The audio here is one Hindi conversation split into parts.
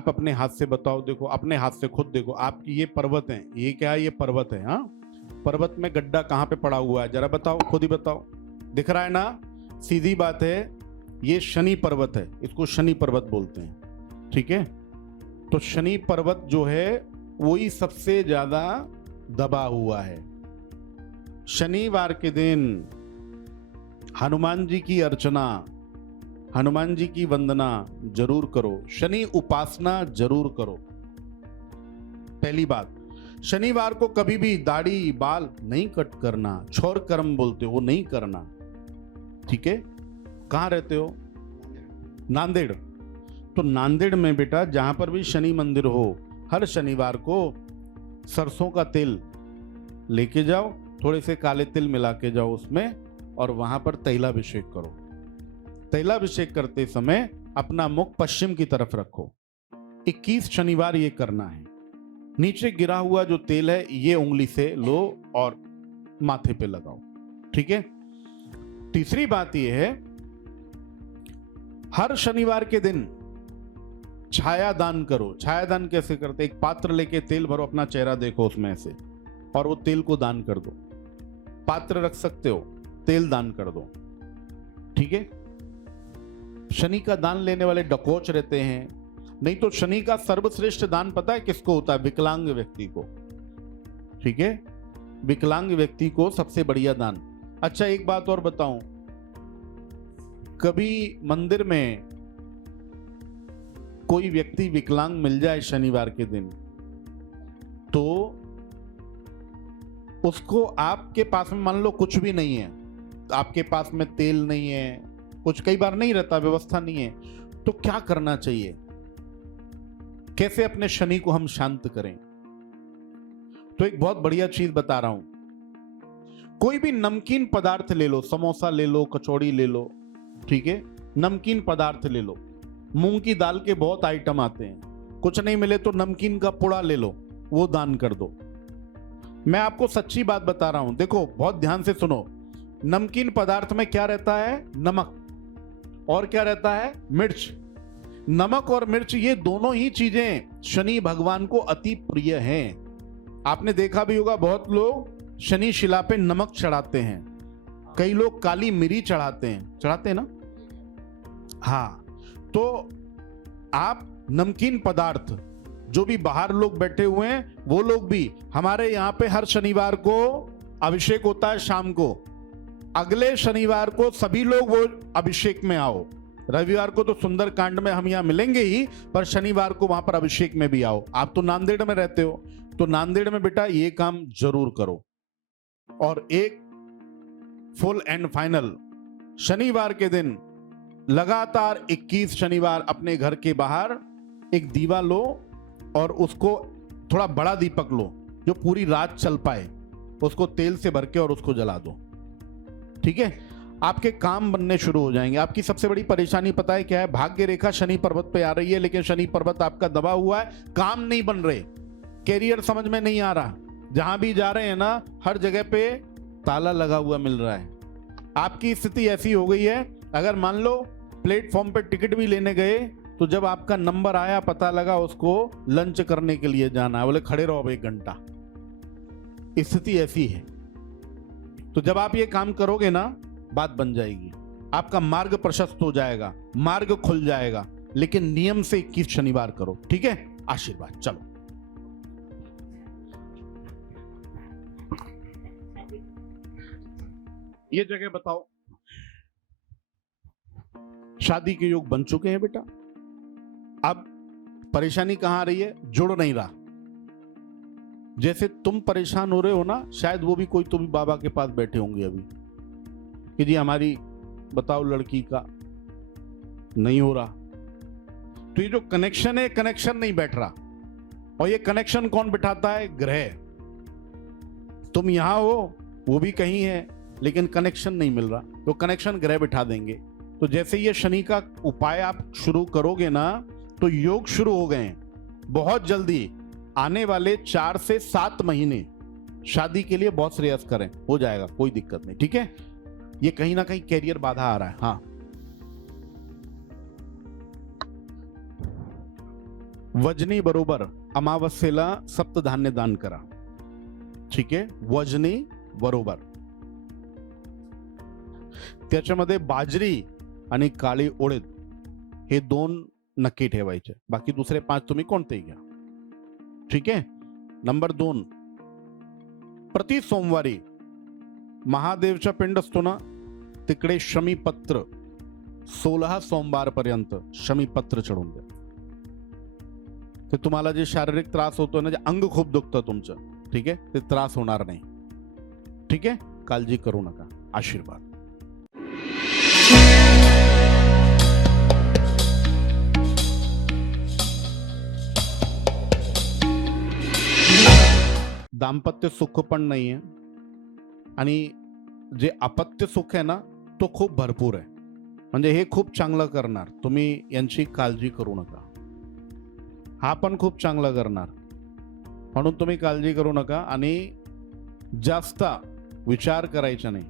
आप अपने हाथ से बताओ, देखो अपने हाथ से खुद देखो, आपकी ये पर्वत है, ये क्या है, ये पर्वत है। हाँ, पर्वत में गड्ढा कहाँ पे पड़ा हुआ है, जरा बताओ, खुद ही बताओ। दिख रहा है ना? सीधी बात है, ये शनि पर्वत है, इसको शनि पर्वत बोलते हैं। ठीक है, तो शनि पर्वत जो है वही सबसे ज्यादा दबा हुआ है। शनिवार के दिन हनुमान जी की अर्चना, हनुमान जी की वंदना जरूर करो, शनि उपासना जरूर करो। पहली बात, शनिवार को कभी भी दाढ़ी बाल नहीं कट करना, छोर कर्म बोलते हो वो नहीं करना। ठीक है, कहाँ रहते हो? नांदेड़। तो नांदेड़ में बेटा जहां पर भी शनि मंदिर हो, हर शनिवार को सरसों का तेल लेके जाओ, थोड़े से काले तिल मिला के जाओ उसमें, और वहां पर तैलाभिषेक करो। तैलाभिषेक करते समय अपना मुख पश्चिम की तरफ रखो। 21 शनिवार ये करना है। नीचे गिरा हुआ जो तेल है ये उंगली से लो और माथे पे लगाओ। ठीक है। तीसरी बात यह है, हर शनिवार के दिन छाया दान करो। छाया दान कैसे करते? एक पात्र लेके तेल भरो, अपना चेहरा देखो उसमें से, और वो तेल को दान कर दो। पात्र रख सकते हो, तेल दान कर दो। ठीक है। शनि का दान लेने वाले डकोच रहते हैं, नहीं तो शनि का सर्वश्रेष्ठ दान पता है किसको होता है? विकलांग व्यक्ति को। ठीक है, विकलांग व्यक्ति को सबसे बढ़िया दान। अच्छा एक बात और बताऊं, कभी मंदिर में कोई व्यक्ति विकलांग मिल जाए शनिवार के दिन, तो उसको आपके पास में मान लो कुछ भी नहीं है, आपके पास में तेल नहीं है, कुछ कई बार नहीं रहता, व्यवस्था नहीं है, तो क्या करना चाहिए? कैसे अपने शनि को हम शांत करें? तो एक बहुत बढ़िया चीज बता रहा हूं। कोई भी नमकीन पदार्थ ले लो, समोसा ले लो, कचौड़ी ले लो, ठीक है, नमकीन पदार्थ ले लो। मूंग की दाल के बहुत आइटम आते हैं, कुछ नहीं मिले तो नमकीन का पुड़ा ले लो, वो दान कर दो। मैं आपको सच्ची बात बता रहा हूं, देखो बहुत ध्यान से सुनो। नमकीन पदार्थ में क्या रहता है? नमक, और क्या रहता है? मिर्च। नमक और मिर्च ये दोनों ही चीजें शनि भगवान को अति प्रिय हैं। आपने देखा भी होगा, बहुत लोग शनि शिला पे नमक चढ़ाते हैं, कई लोग काली मिरी चढ़ाते हैं ना? हाँ, तो आप नमकीन पदार्थ, जो भी बाहर लोग बैठे हुए हैं वो लोग भी, हमारे यहाँ पे हर शनिवार को अभिषेक होता है शाम को, अगले शनिवार को सभी लोग वो अभिषेक में आओ। रविवार को तो सुंदर कांड में हम यहाँ मिलेंगे ही, पर शनिवार को वहां पर अभिषेक में भी आओ। आप तो नांदेड़ में रहते हो, तो नांदेड़ में बेटा ये काम जरूर करो। और एक फुल एंड फाइनल, शनिवार के दिन लगातार 21 शनिवार अपने घर के बाहर एक दीवा लो, और उसको थोड़ा बड़ा दीपक लो जो पूरी रात चल पाए, उसको तेल से भर के और उसको जला दो। ठीक है, आपके काम बनने शुरू हो जाएंगे। आपकी सबसे बड़ी परेशानी पता है क्या है? भाग्य रेखा शनि पर्वत पे आ रही है, लेकिन शनि पर्वत आपका दबा हुआ है, काम नहीं बन रहे, कैरियर समझ में नहीं आ रहा, जहां भी जा रहे हैं ना हर जगह पे ताला लगा हुआ मिल रहा है। आपकी स्थिति ऐसी हो गई है, अगर मान लो प्लेटफॉर्म पे टिकट भी लेने गए, तो जब आपका नंबर आया पता लगा उसको लंच करने के लिए जाना है, बोले खड़े रहो अब 1 घंटा। स्थिति ऐसी है। तो जब आप ये काम करोगे ना, बात बन जाएगी, आपका मार्ग प्रशस्त हो जाएगा, मार्ग खुल जाएगा, लेकिन नियम से 21 शनिवार करो। ठीक है, आशीर्वाद। चलो ये जगह बताओ, शादी के योग बन चुके हैं बेटा। अब परेशानी कहां आ रही है? जुड़ नहीं रहा। जैसे तुम परेशान हो रहे हो ना, शायद वो भी कोई तो भी बाबा के पास बैठे होंगे अभी कि जी हमारी बताओ लड़की का नहीं हो रहा। तो ये जो कनेक्शन है, कनेक्शन नहीं बैठ रहा। और ये कनेक्शन कौन बिठाता है? ग्रह। तुम यहां हो, वो भी कहीं है, लेकिन कनेक्शन नहीं मिल रहा, तो कनेक्शन ग्रह बिठा देंगे। तो जैसे ये शनि का उपाय आप शुरू करोगे ना, तो योग शुरू हो गए हैं। बहुत जल्दी आने वाले 4 से 7 महीने शादी के लिए बहुत प्रयास करें, हो जाएगा, कोई दिक्कत नहीं। ठीक है, ये कहीं ना कहीं कैरियर बाधा आ रहा है। हाँ, वजनी बरोबर अमावस्येला सप्तधान्य दान करा. ठीक आहे, वजनी बरोबर. त्याच्यामध्ये बाजरी आणि काळी उडीद हे 2 नक्की ठेवायचे. बाकी दुसरे 5 तुम्ही कोणतेही घ्या. ठीक आहे. नंबर 2, प्रति सोमवारी महादेवचा पिंड असतो ना, तिकडे शमीपत्र 16 सोमवार पर्यंत शमीपत्र चढून द्या. ते तुम्हाला जे शारीरिक त्रास होतो ना, जे अंग खूप दुखतं तुमचं, ठीक आहे, ते त्रास होणार नाही. ठीक आहे, काळजी करू नका. आशीर्वाद. दाम्पत्य सुख पण नाहीये आणि जे अपत्य सुख आहे ना, तो खूप भरपूर आहे. म्हणजे हे खूप चांगलं करणार, तुम्ही यांची काळजी करू नका. हा पण खूप चांगलं करणार, म्हणून तुम्ही काळजी करू नका आणि जास्त विचार करायचा नाही.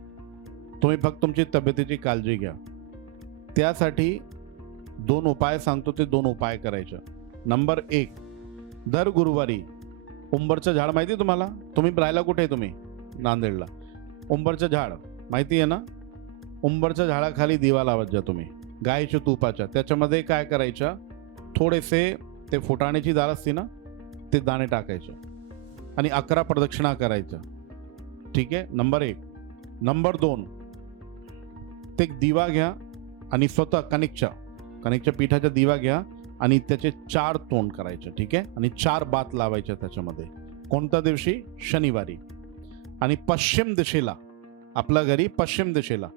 तुम्ही फक्त तुमची तब्येतीची काळजी घ्या. त्यासाठी 2 उपाय सांगतो, ते 2 उपाय करायचे. नंबर 1, दर गुरुवारी उंबरचं झाड माहिती आहे तुम्हाला? तुम्ही राहायला कुठे आहे? तुम्ही नांदेडला. उंबरचं झाड माहिती आहे ना? उंबरच्या झाडाखाली दिवा लावत जा तुम्ही, गायच्या तुपाच्या. त्याच्यामध्ये काय करायचं, थोडेसे ते फुटाण्याची डाळ असते ना, ते दाणे टाकायचे आणि 11 प्रदक्षिणा करायच्या. ठीक आहे, नंबर 1. नंबर 2, ते दिवा घ्या आणि स्वतः कणिकच्या पिठाचा दिवा घ्या आणि त्याचे 4 तोंड करायचे. ठीक आहे, आणि 4 बात लावायच्या त्याच्यामध्ये. कोणत्या दिवशी? शनिवारी. आणि पश्चिम दिशेला, आपल्या घरी पश्चिम दिशेला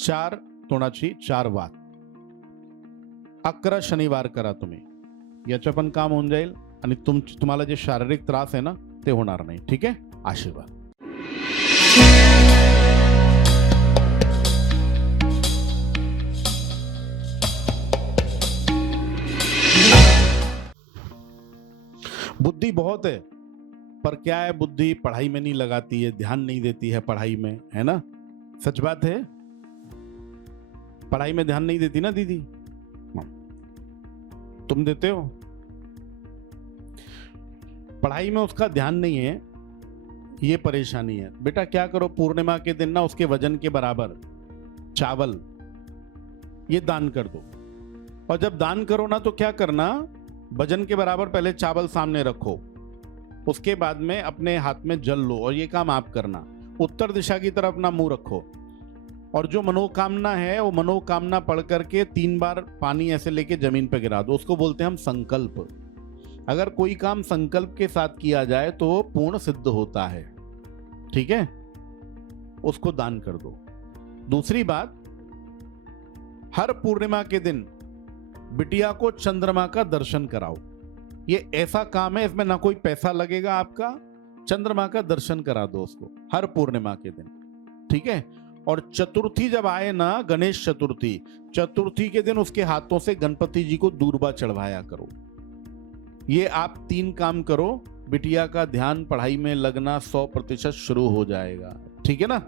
4 तोंडाची 4 बात. 11 शनिवार करा तुम्ही. याचं पण काम होऊन जाईल आणि तुम्हाला जे शारीरिक त्रास आहे ना, ते होणार नाही. ठीक आहे, आशीर्वाद. बुद्धि बहुत है, पर क्या है, बुद्धि पढ़ाई में नहीं लगाती है, ध्यान नहीं देती है पढ़ाई में, है ना? सच बात है, पढ़ाई में ध्यान नहीं देती ना दीदी? तुम देते हो? पढ़ाई में उसका ध्यान नहीं है, ये परेशानी है. बेटा क्या करो, पूर्णिमा के दिन ना उसके वजन के बराबर चावल ये दान कर दो. और जब दान करो ना, तो क्या करना, वजन के बराबर पहले चावल सामने रखो, उसके बाद में अपने हाथ में जल लो और ये काम आप करना. उत्तर दिशा की तरफ अपना मुंह रखो और जो मनोकामना है वो मनोकामना पढ़ करके 3 बार पानी ऐसे लेके जमीन पे गिरा दो. उसको बोलते हैं हम संकल्प. अगर कोई काम संकल्प के साथ किया जाए तो वो पूर्ण सिद्ध होता है. ठीक है, उसको दान कर दो. दूसरी बात, हर पूर्णिमा के दिन बिटिया को चंद्रमा का दर्शन कराओ. ये ऐसा काम है, इसमें ना कोई पैसा लगेगा आपका. चंद्रमा का दर्शन करा दो उसको हर पूर्णिमा के दिन. ठीक है, और चतुर्थी जब आए ना, गणेश चतुर्थी के दिन उसके हाथों से गणपति जी को दूर्वा चढ़वाया करो. ये आप 3 काम करो, बिटिया का ध्यान पढ़ाई में लगना 100% शुरू हो जाएगा. ठीक है ना?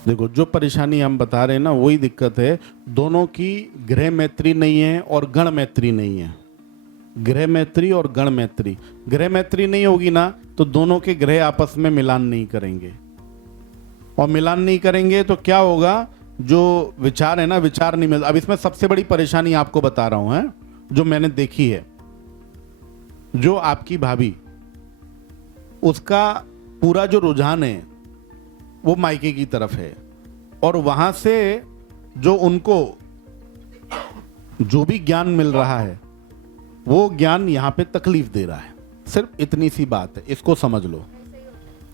देखो, जो परेशानी हम बता रहे हैं ना, वही दिक्कत है. दोनों की गृह मैत्री नहीं है और गण मैत्री नहीं है. गृह मैत्री और गण मैत्री. गृह मैत्री नहीं होगी ना, तो दोनों के ग्रह आपस में मिलान नहीं करेंगे, और मिलान नहीं करेंगे तो क्या होगा, जो विचार है ना, विचार नहीं मिलता. अब इसमें सबसे बड़ी परेशानी आपको बता रहा हूं, है जो मैंने देखी है. जो आपकी भाभी, उसका पूरा जो रुझान है वो मायके की तरफ है, और वहां से जो उनको जो भी ज्ञान मिल रहा है वो ज्ञान यहां पे तकलीफ दे रहा है. सिर्फ इतनी सी बात है, इसको समझ लो.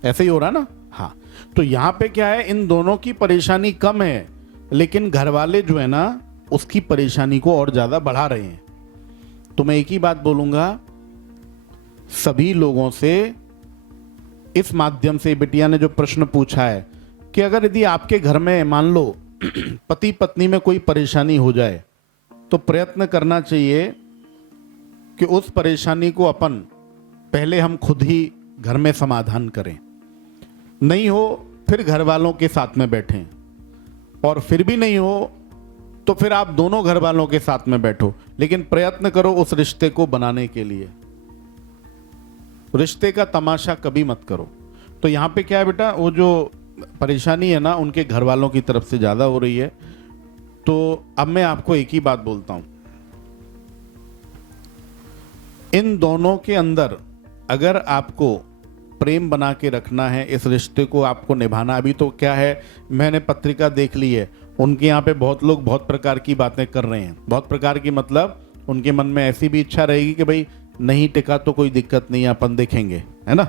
ऐसे ही हो रहा ना? हाँ. तो यहां पे क्या है, इन दोनों की परेशानी कम है, लेकिन घर वाले जो है ना, उसकी परेशानी को और ज्यादा बढ़ा रहे हैं. तो मैं एक ही बात बोलूंगा सभी लोगों से, इस माध्यम से. बिटिया ने जो प्रश्न पूछा है कि अगर यदि आपके घर में मान लो पति पत्नी में कोई परेशानी हो जाए, तो प्रयत्न करना चाहिए कि उस परेशानी को अपन पहले हम खुद ही घर में समाधान करें. नहीं हो फिर घर वालों के साथ में बैठें, और फिर भी नहीं हो तो फिर आप दोनों घर वालों के साथ में बैठो, लेकिन प्रयत्न करो उस रिश्ते को बनाने के लिए। रिश्ते का तमाशा कभी मत करो। तो यहाँ पे क्या है बेटा, वो जो परेशानी है ना उनके घर वालों की तरफ से ज़्यादा हो रही है। तो अब मैं आपको एक ही बात बोलता हूँ, इन दोनों के अंदर अगर आपको प्रेम बना के रखना है, इस रिश्ते को आपको निभाना। अभी तो क्या है, मैंने पत्रिका देख ली है, उनके यहाँ पे बहुत लोग बहुत प्रकार की बातें कर रहे हैं। बहुत प्रकार की मतलब उनके मन में ऐसी भी इच्छा रहेगी कि भाई नहीं टिका तो कोई दिक्कत नहीं है, अपन देखेंगे, है ना।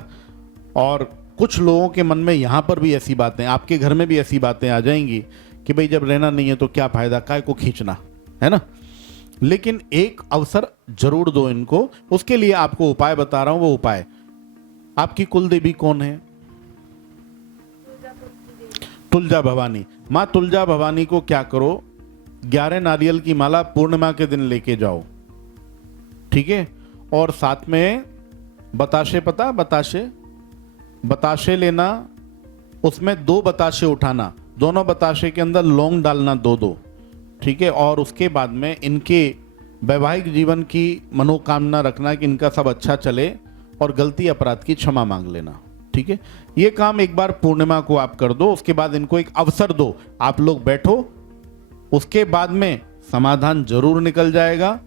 और कुछ लोगों के मन में यहाँ पर भी ऐसी बातें, आपके घर में भी ऐसी बातें आ जाएंगी कि भाई जब रहना नहीं है तो क्या फायदा, काय को खींचना, है ना। लेकिन एक अवसर जरूर दो इनको। उसके लिए आपको उपाय बता रहा हूं। वो उपाय, आपकी कुल देवी कौन है? तुलजा भवानी। माँ तुलजा भवानी को क्या करो, 11 नारियल की माला पूर्णिमा के दिन लेके जाओ, ठीक है। और साथ में बताशे, पता बताशे, बताशे लेना, उसमें 2 बताशे उठाना, दोनों बताशे के अंदर लौंग डालना 2-2, ठीक है। और उसके बाद में इनके वैवाहिक जीवन की मनोकामना रखना कि इनका सब अच्छा चले, और गलती अपराध की क्षमा मांग लेना, ठीक है। ये काम एक बार पूर्णिमा को आप कर दो। उसके बाद इनको एक अवसर दो, आप लोग बैठो, उसके बाद में समाधान जरूर निकल जाएगा।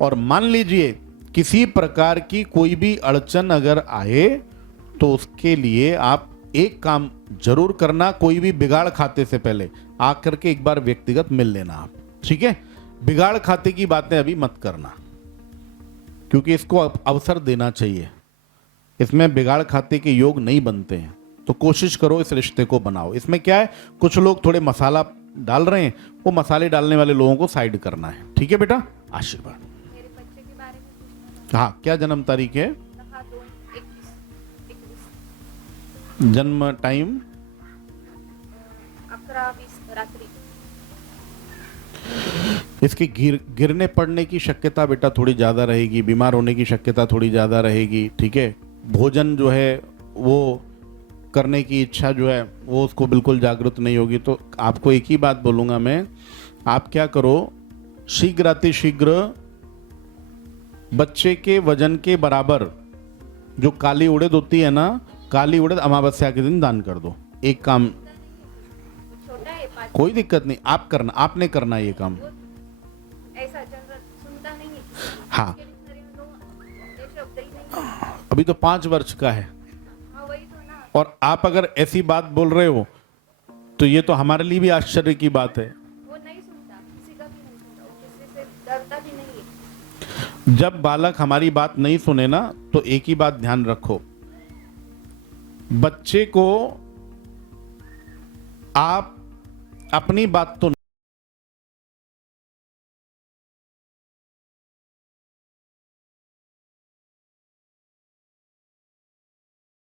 और मान लीजिए किसी प्रकार की कोई भी अड़चन अगर आए तो उसके लिए आप एक काम जरूर करना, कोई भी बिगाड़ खाते से पहले आकर के एक बार व्यक्तिगत मिल लेना आप, ठीक है। बिगाड़ खाते की बातें अभी मत करना, क्योंकि इसको अवसर देना चाहिए। इसमें बिगाड़ खाते के योग नहीं बनते हैं। तो कोशिश करो इस रिश्ते को बनाओ। इसमें क्या है, कुछ लोग थोड़े मसाला डाल रहे हैं, वो मसाले डालने वाले लोगों को साइड करना है, ठीक है बेटा। आशीर्वाद। मेरे बच्चे के बारे में पूछना हाँ, क्या जन्म तारीख है? था। 2/21 जन्म टाइम? 11:20 रात्रि। इसकी गिरने पड़ने की शक्यता बेटा थोड़ी ज़्यादा रहेगी, बीमार होने की शक्यता थोड़ी ज़्यादा रहेगी, ठीक है। भोजन जो है वो करने की इच्छा जो है वो उसको बिल्कुल जागृत नहीं होगी। तो आपको एक ही बात बोलूँगा मैं, आप क्या करो, शीघ्र बच्चे के वजन के बराबर जो काली उड़द होती है ना, काली उड़द अमावस्या के दिन दान कर दो। एक काम, छोटा है 5। कोई दिक्कत नहीं, आप करना, आपने करना ये काम। ऐसा जनरल सुनता नहीं है। हाँ, उसके डिक्शनरी में तो ये शब्द ही नहीं है। अभी तो 5 वर्ष का है, हाँ वही तो ना। और आप अगर ऐसी बात बोल रहे हो तो ये तो हमारे लिए भी आश्चर्य की बात है। वो नहीं सुनता, किसी का भी नहीं सुनता, वो किसी से डरता भी नहीं है। जब बालक हमारी बात नहीं सुने ना, तो एक ही बात ध्यान रखो, बच्चे को आप अपनी बात तो